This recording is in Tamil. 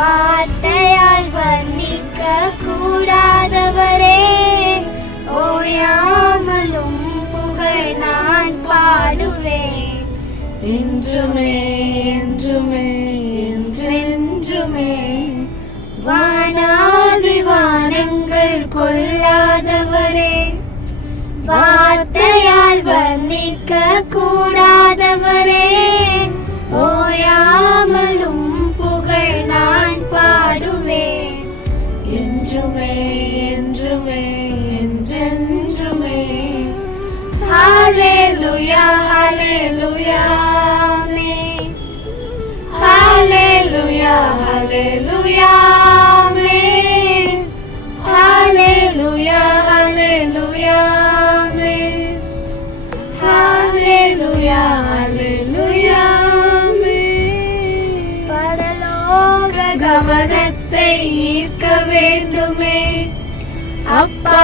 வார்த்தையால் வர்ணிக்க கூடாதவரே, ஓயாமலும் புகழ் நான் பாடுவேன். என்றுமே என்றுமே என்றென்றுமே வானாதி வானங்கள் கொள்ளாதவரே, வார்த்தையால் வர்ணிக்க கூடாதவரே, ஓயாமலும் புகழ் நான் பாடுவேன். என்றுமே என்றுமே என்றென்றுமே ஹல்லேலூயா ஹல்லேலூயா ஆமென். ஹல்லேலூயா ஹல்லேலூயா ஆமென். ஹல்லேலூயா ஹல்லேலூயா ஆமென். ஹல்லேலூயா ஹல்லேலூயா ஆமென். பரலோக கவனத்தை ஈர்க்க வேண்டுமே அப்பா